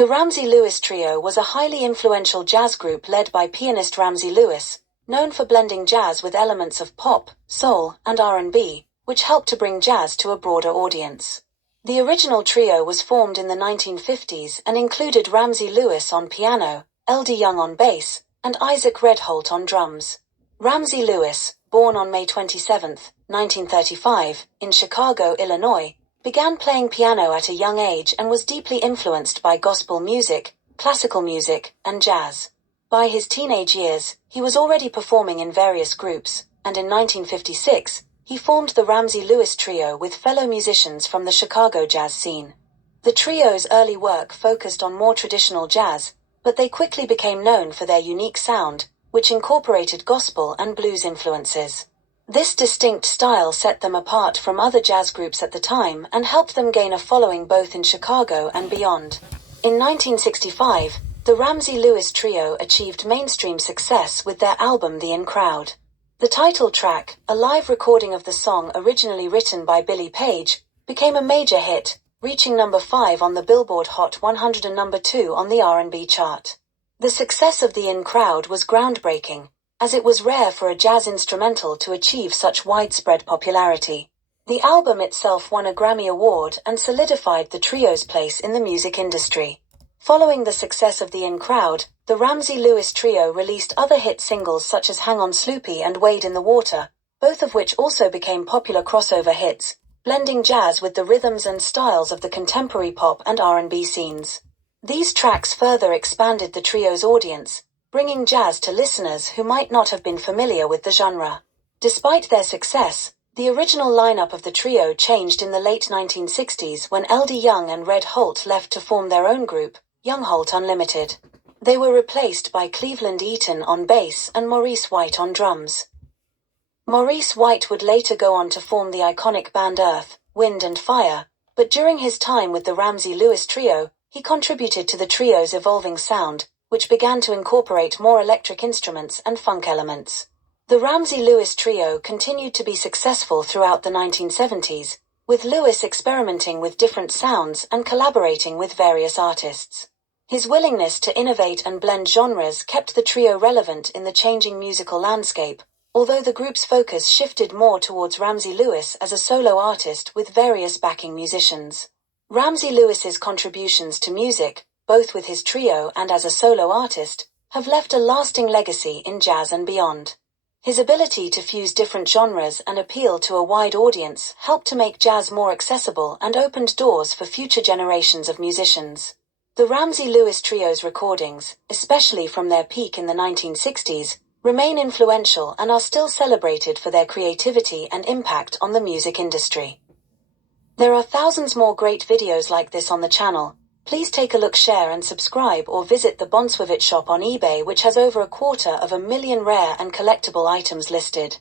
The Ramsey Lewis Trio was a highly influential jazz group led by pianist Ramsey Lewis, known for blending jazz with elements of pop, soul, and R&B, which helped to bring jazz to a broader audience. The original trio was formed in the 1950s and included Ramsey Lewis on piano, L.D. Young on bass, and Isaac Redholt on drums. Ramsey Lewis, born on May 27, 1935, in Chicago, Illinois, began playing piano at a young age and was deeply influenced by gospel music, classical music, and jazz. By his teenage years, he was already performing in various groups, and in 1956, he formed the Ramsey Lewis Trio with fellow musicians from the Chicago jazz scene. The trio's early work focused on more traditional jazz, but they quickly became known for their unique sound, which incorporated gospel and blues influences. This distinct style set them apart from other jazz groups at the time and helped them gain a following both in Chicago and beyond. In 1965, the Ramsey Lewis Trio achieved mainstream success with their album The In Crowd. The title track, a live recording of the song originally written by Billy Page, became a major hit, reaching number 5 on the Billboard Hot 100 and number 2 on the R&B chart. The success of The In Crowd was groundbreaking, as it was rare for a jazz instrumental to achieve such widespread popularity. The album itself won a Grammy Award and solidified the trio's place in the music industry. Following the success of The In Crowd, the Ramsey Lewis Trio released other hit singles such as Hang On Sloopy and Wade in the Water, both of which also became popular crossover hits, blending jazz with the rhythms and styles of the contemporary pop and R&B scenes. These tracks further expanded the trio's audience, bringing jazz to listeners who might not have been familiar with the genre. Despite their success, the original lineup of the trio changed in the late 1960s when L.D. Young and Red Holt left to form their own group, Young Holt Unlimited. They were replaced by Cleveland Eaton on bass and Maurice White on drums. Maurice White would later go on to form the iconic band Earth, Wind and Fire, but during his time with the Ramsey Lewis Trio, he contributed to the trio's evolving sound, which began to incorporate more electric instruments and funk elements. The Ramsey Lewis Trio continued to be successful throughout the 1970s, with Lewis experimenting with different sounds and collaborating with various artists. His willingness to innovate and blend genres kept the trio relevant in the changing musical landscape, although the group's focus shifted more towards Ramsey Lewis as a solo artist with various backing musicians. Ramsey Lewis's contributions to music, both with his trio and as a solo artist, have left a lasting legacy in jazz and beyond. His ability to fuse different genres and appeal to a wide audience helped to make jazz more accessible and opened doors for future generations of musicians. The Ramsey Lewis Trio's recordings, especially from their peak in the 1960s, remain influential and are still celebrated for their creativity and impact on the music industry. There are thousands more great videos like this on the channel. Please take a look, share and subscribe, or visit the Bonswivit shop on eBay, which has over 250,000 rare and collectible items listed.